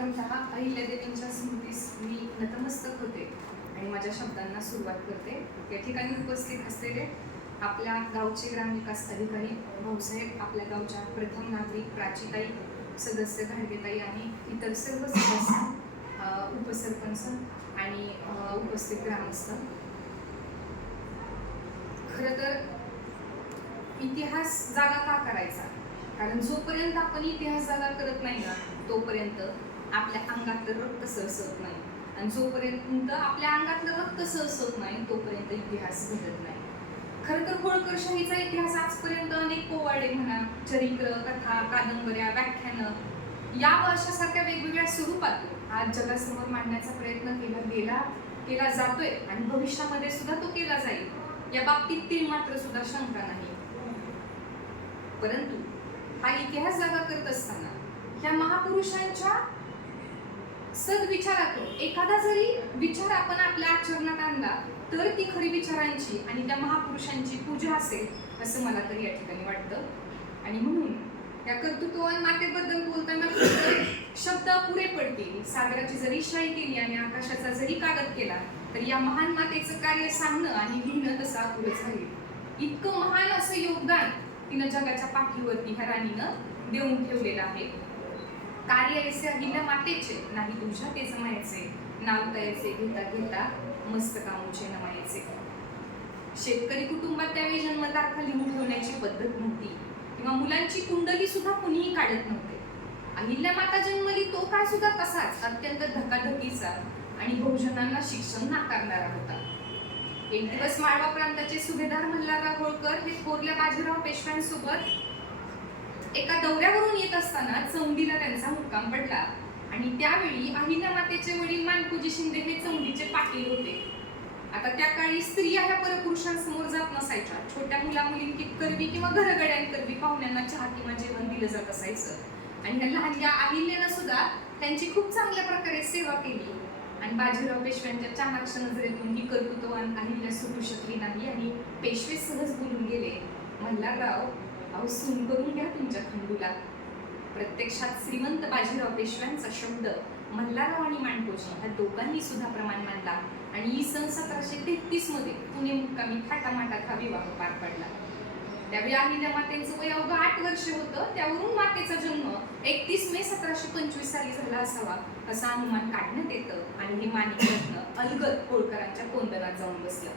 प्रथमतः अहिल्यादेवींच्या स्मृतीस मी नतमस्तक होते आणि माझ्या शब्दांना सुरुवात करते. या ठिकाणी उपस्थित असलेले आपल्या गावचे ग्रामविकास अधिकारी भाऊसाहेब आपल्या गावच्या प्रथम नागरिक प्राचीताई सदस्य घाडगेताई आणि इतर सर्व सदस्य उपसरपंच आणि उपस्थित ग्रामस्थ. खरं तर इतिहास जागा का करायचा? कारण जोपर्यंत आपण इतिहास जागा करत नाही ना तोपर्यंत आपल्या अंगातलं रक्त सरसत नाही. आणि जोपर्यंत आपल्या अंगातलं रक्त सरसत नाही तोपर्यंत इतिहास घडत नाही. खरं तर होळकरशाहीचा इतिहास आजपर्यंत अनेक पोवाडे म्हणा चरित्र कथा कादंबऱ्या व्याख्यानं या व अशासारख्या वेगवेगळ्या स्वरूपात आज जगासमोर मांडण्याचा प्रयत्न केला गेला केला जातोय. आणि भविष्यामध्ये सुद्धा तो केला जाईल. या बाबतीत तीन मात्र सुद्धा शंका नाही. परंतु हा इतिहास जागा करत असताना ह्या महापुरुषांच्या सद्विचारातून. एखादा जरी विचार आपण आपल्या आचरणात आणला तर ती खरी विचारांची आणि त्या महापुरुषांची पूजा असेल असं मला तरी या ठिकाणी वाटतं. आणि म्हणून या कर्तृत्व मातेबद्दल बोलताना शब्द पुरे पडतील. सागराची जरी शाई केली आणि आकाशाचा जरी कागद केला तर या महान मातेचं कार्य सांगणं आणि लिहिणं तसं अपुरंच झाले. इतकं महान असं योगदान तिनं जगाच्या पाठीवरती ह्या राणीनं देऊन ठेवलेलं आहे. कार्य ऐसे अहिल्या मातेचे नाही तुझ्या ते जमायचे. नाव तयाचे घेता घेता मस्तकामुचे नमायचे. शेतकरी कुटुंबात त्यावेळी जन्मतारखा लिहून ठेवण्याची पद्धत नव्हती. किंवा मुलांची कुंडली सुद्धा कुणीही काढत नव्हते. अहिल्या माता जन्मली तो काळ सुद्धा तसाच अत्यंत धकाधकीचा आणि बहुजनांना शिक्षण नाकारणारा होता. एक दिवस माळवा प्रांताचे सुभेदार मल्हारराव होळकर हे थोरल्या बाजीराव पेशव्यांसोबत एका दौऱ्यावरून येत असताना चौंडीला त्यांचा मुक्काम पडला. आणि त्यावेळी अहिल्या मातेचे वडील मानकोजी शिंदे हे चौंडीचे पाटील होते. आता त्या काळी स्त्रिया ह्या परपुरुषांसमोर जात नसायच्या. छोट्या मुला मुलींकी करवी किंवा घरगड्यांकरवी पाहुण्यांना चहा किंवा जेवण दिलं जात असायचं. आणि ह्या लहान अहिल्यानं सुद्धा त्यांची खूप चांगल्या प्रकारे सेवा केली. आणि बाजीराव पेशव्यांच्या चाणाक्ष नजरेतून ही कर्तृत्ववान अहिल्या सुटू शकली नाही आणि पेशवे सहज बोलून गेले. मल्हारराव अहो सून करून घ्या तुमच्या खंडूला. प्रत्यक्षात श्रीमंत बाजीराव पेशव्यांचा शब्द मल्हारराव आणि मांडकोजी ह्या दोघांनी सुद्धा प्रमाण मानला आणि इसन सतराशे तेहतीसमध्ये पुणे मुक्कामी थाटामाटात हा विवाह पार पडला. त्यावेळी आलेल्या मातेचं वय अवघं आठ वर्ष होतं. त्यावरून मातेचा जन्म एकतीस मे सतराशे पंचवीस साली झाला असावा असा अनुमान काढण्यात येतं आणि हे मानिक अलगद होळकरांच्या कोंदनात जाऊन बसलं.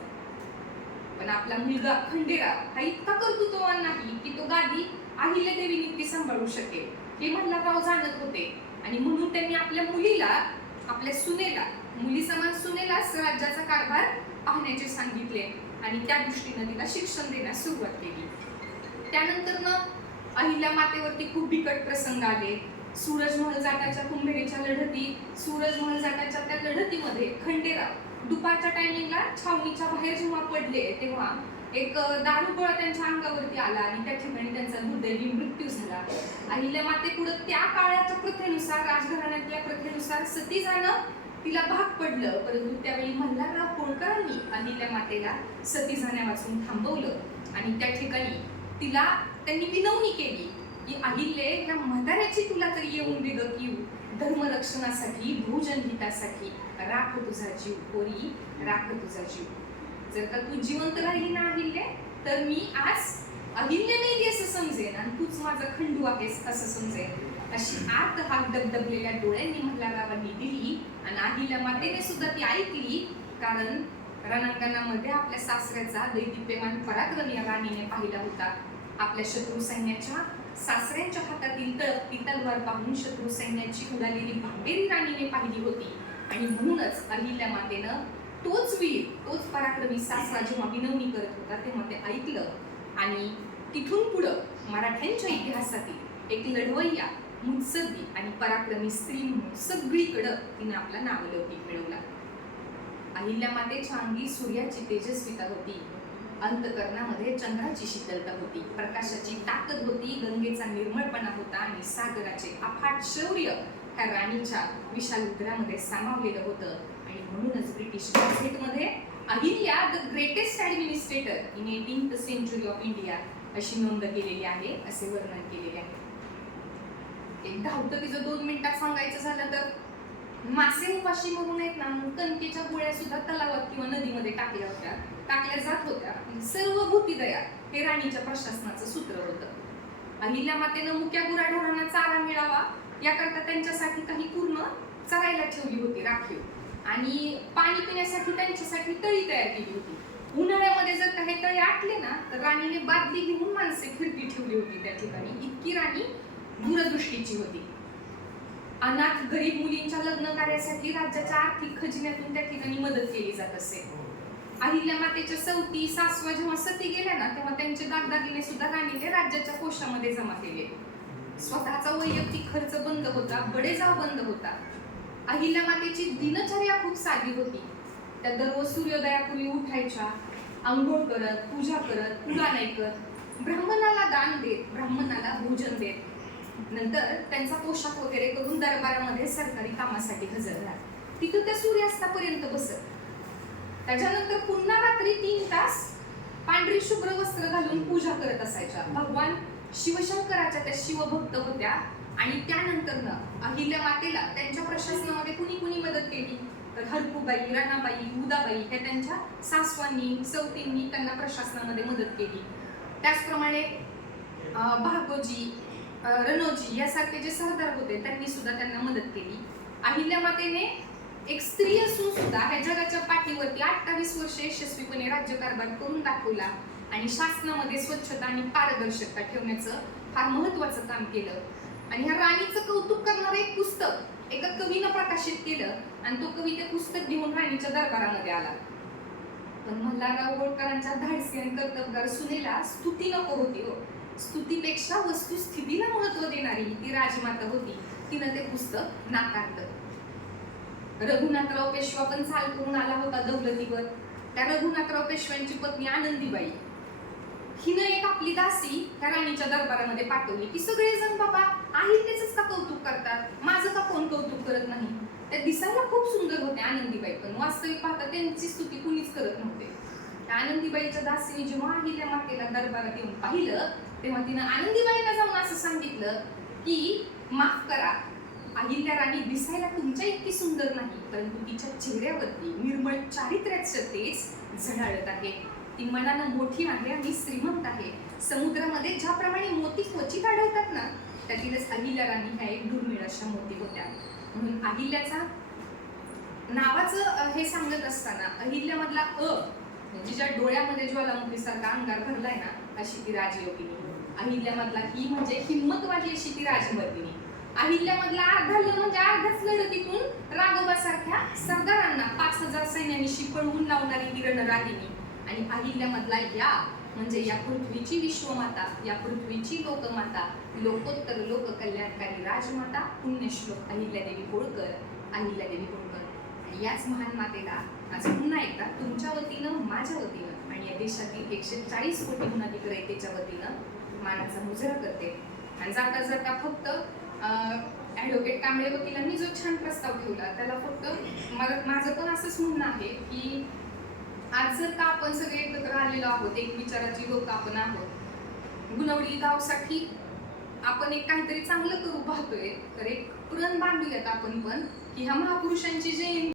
पण आपला मुलगा खंडेराव हा इतका कर्तृत्ववान नाही की तो गादी अहिल्या देवीने सांभाळू शकेल. हे मल्हारराव जाणत होते. आणि म्हणून त्यांनी आपल्या मुलीला आपल्या सुनेला मुली समान सुनेलाच राज्याचा कारभार पाहण्याचे सांगितले आणि त्या दृष्टीनं तिला शिक्षण देण्यास सुरुवात केली. त्यानंतर न अहिल्या मातेवरती खूप बिकट प्रसंग आले. सूरजमहल जाटाच्या कुंभेरीच्या लढती सूरजमहल जाटाच्या त्या लढतीमध्ये खंडेराव दुपारच्या टायमिंगला छावणीच्या बाहेर जेव्हा पडले तेव्हा एक दारुगोळा त्यांच्या अंगावरती आला आणि त्या ठिकाणी त्यांचा दुर्दैवी मृत्यू झाला. अहिल्या मातेपुढं त्या काळाच्या प्रथेनुसार राजघराण्यातल्या प्रथेनुसार सती जाणं तिला भाग पडलं. परंतु त्यावेळी मल्हारराव होळकरांनी अहिल्या मातेला सती जाण्यापासून थांबवलं आणि त्या ठिकाणी तिला त्यांनी विनवणी केली. की अहिल्ये या म्हाताऱ्याची तुला तरी येऊन दे की धर्मरक्षणासाठी भोजन हितासाठी राख तुझा जीव कोरी राख तुझा जीव. जर का तू जिवंत राहिली ना अहिल्ये तर मी आज अहिल्य नाही असं समजेन आणि तूच माझा खंडू आहेस असं समजेन. अशी आत हाक डबडबलेल्या डोळ्यांनी मल्हाररावांनी दिली आणि अहिल्या मातेने सुद्धा ती ऐकली कारण रणांगणामध्ये आपल्या सासऱ्याचा दैदिप्यमान पराक्रम या राणीने पाहिला होता. आपल्या शत्रू सैन्याच्या सासऱ्यांच्या हातातील तर तलवार पाहून शत्रू सैन्याची उडालेली भांबेरी राणीने पाहिली होती. आणि म्हणूनच अहिल्या मातेनं तोच वीर तोच पराक्रमी सासरा जेव्हा विनवणी करत होता तेव्हा ते ऐकलं. आणि तिथून पुढं मराठ्यांच्या इतिहासातील एक लढवय्या मुत्सद्दी आणि पराक्रमी स्त्री म्हणून सगळीकडं तिनं आपला नावलौकिक मिळवला. अहिल्या मातेच्या अंगी सूर्याची तेजस्विता होती. अंतकरणामध्ये चंद्राची शीतलता होती. प्रकाशाची ताकद होती गंगेचा निर्मळपणा होता आणि सागराचे अफाट शौर्य ह्या राणीच्या विशाल उदरामध्ये सामावलेलं होतं. आणि म्हणूनच ब्रिटिश गॅझेटमध्ये Ahilya the greatest administrator in eighteenth century of India अशी नोंद केलेली आहे असे वर्णन केलेले आहे. एक धावतं तिचं दोन मिनिटात सांगायचं झालं तर? मासे उपाशी म्हणून आहेत ना कणकेच्या गोळ्या सुद्धा तलावात किंवा नदीमध्ये टाकल्या होत्या. टाकल्या जात होत्या. सर्व भूतिदया हे राणीच्या प्रशासनाचं सूत्र होतं. अहिल्या मातेनं मुक्या गुराढोरांना चारा मिळावा याकरता त्यांच्यासाठी काही पूर्ण चरायला ठेवली होती राखीव. आणि पाणी पिण्यासाठी त्यांच्यासाठी तळी तयार केली होती. उन्हाळ्यामध्ये जर काही तळी आटले ना तर राणीने बादली घेऊन माणसे फिरती ठेवली होती त्या ठिकाणी. इतकी राणी दूरदृष्टीची होती. अनाथ गरीब मुलींच्या लग्न कार्यासाठी राज्याच्या आर्थिक खजिन्यातून त्या ठिकाणी मदत केली जात असे. अहिल्या मातेच्या सवती सासवा जेव्हा सती गेल्या ना तेव्हा त्यांचे दागदागिने सुद्धा राणीने राज्याच्या कोशामध्ये जमा केले. स्वतःचा वैयक्तिक खर्च बंद होता बडेजाव बंद होता. अहिल्या मातेची दिनचर्या खूप साधी होती. त्या दररोज सूर्योदयापूर्वी उठायच्या आंघोळ करत पूजा करत पुरा नाही करत ब्राह्मणाला दान देत ब्राह्मणाला भोजन देत. नंतर त्यांचा पोशाख वगैरे करून दरबारामध्ये सरकारी कामासाठी हजर राहत तिथं त्या सूर्यास्तापर्यंत बसत. त्याच्यानंतर पुन्हा रात्री तीन तास पांढरी शुभ्र वस्त्र घालून पूजा करत असायच्या. भगवान शिवशंकराच्या त्या शिवभक्त होत्या आणि त्यानंतर अहिल्या मातेला त्यांच्या प्रशासनामध्ये कुणी कुणी मदत केली? तर हरकूबाई राणाबाई उदाबाई ह्या त्यांच्या सासवांनी सवतींनी त्यांना प्रशासनामध्ये मदत केली. त्याचप्रमाणे भागोजी रणोजी यासारखे जे सरदार होते त्यांनी सुद्धा त्यांना मदत केली. अहिल्या मातेने एक स्त्री असून सुद्धा ह्या जगाच्या पाठीवरती अठ्ठावीस वर्ष यशस्वीपणे राज्यकारभार करून दाखवला आणि शासनामध्ये स्वच्छता आणि पारदर्शकता ठेवण्याचं फार महत्वाचं काम केलं. आणि ह्या राणीचं कौतुक करणारं एक पुस्तक एका कवीनं प्रकाशित केलं आणि तो कवी ते पुस्तक घेऊन राणीच्या दरबारामध्ये आला. पण मल्हारराव होळकरांच्या धाडसी आणि कर्तबगार सुनेला स्तुती नको होती हो. स्तुतीपेक्षा वस्तुस्थितीला महत्त्व देणारी ती राजमाता होती. तिनं ते पुस्तक नाकारलं. रघुनाथराव पेशवा पण चाल करून आला होता दौलतीवर. त्या रघुनाथराव पेशव्यांची पत्नी आनंदीबाई. हिनं एक आपली दासी त्या राणीच्या दरबारामध्ये पाठवली की सगळेजण बाबा अहिल्याच का कौतुक करतात? माझं का कोण कौतुक करत नाही? त्या दिसायला खूप सुंदर होत्या आनंदीबाई पण. वास्तविक पाहता त्यांची स्तुती कुणीच करत नव्हते. त्या आनंदीबाईच्या दासीने जेव्हा अहिल्या मातेला दरबारात येऊन पाहिलं तेव्हा तिनं आनंदीबाईंना जाऊन असं सांगितलं की माफ करा. अहिल्या राणी दिसायला तुमच्या इतकी सुंदर नाही परंतु तिच्या चेहऱ्यावरती निर्मळ चारित्र्याचं तेज झळाळत आहे. ती मनानं मोठी आहे आणि श्रीमंत आहे. समुद्रामध्ये ज्याप्रमाणे मोती क्वचित आढळतात ना त्यातीलच अहिल्या राणी ह्या एक दुर्मिळ अशा मोती होत्या. म्हणून अहिल्याचा नावाचं हे सांगत असताना अहिल्यामधला अ म्हणजे ज्या डोळ्यामध्ये ज्वालामुखीसारखा अंगार भरलाय ना अशी ती राजयोगिनी. अहिल्यामधला ही म्हणजे हिंमतवादी अशी ती राजमर्दिनी. अहिल्यामधला अर्धा म्हणजे अर्ध्याच लढतीतून राघोबासारख्या सरदारांना पाच हजार सैन्यानिशी पळवून लावणारी ही रणरागिनी आणि अहिल्यामधला या म्हणजे या पृथ्वीची विश्वमाता या पृथ्वीची लोकमाता लोकोत्तर लोककल्याणकारी राजमाता पुण्यश्लोक अहिल्यादेवी होळकर अहिल्यादेवी होळकर. आणि याच महान मातेला आज पुन्हा एकदा तुमच्या वतीनं माझ्या वतीनं आणि या देशातील एकशे चाळीस कोटीहून अधिक रयतेच्या वतीनं मानाचा मुजरा करते. आणि जाता जाता फक्त ॲडव्होकेट कांबळे वकिलांनी जो छान प्रस्ताव ठेवला त्याला फक्त मला माझं पण असंच म्हणणं आहे की आज जर का आपण सगळे एकत्र आलेलो आहोत एक विचाराची लोक आपण आहोत गुणवडी गावसाठी आपण एक काहीतरी चांगलं करू पाहतोय तर एक पुरण बांधूयात आपण पण की ह्या महापुरुषांची जयंती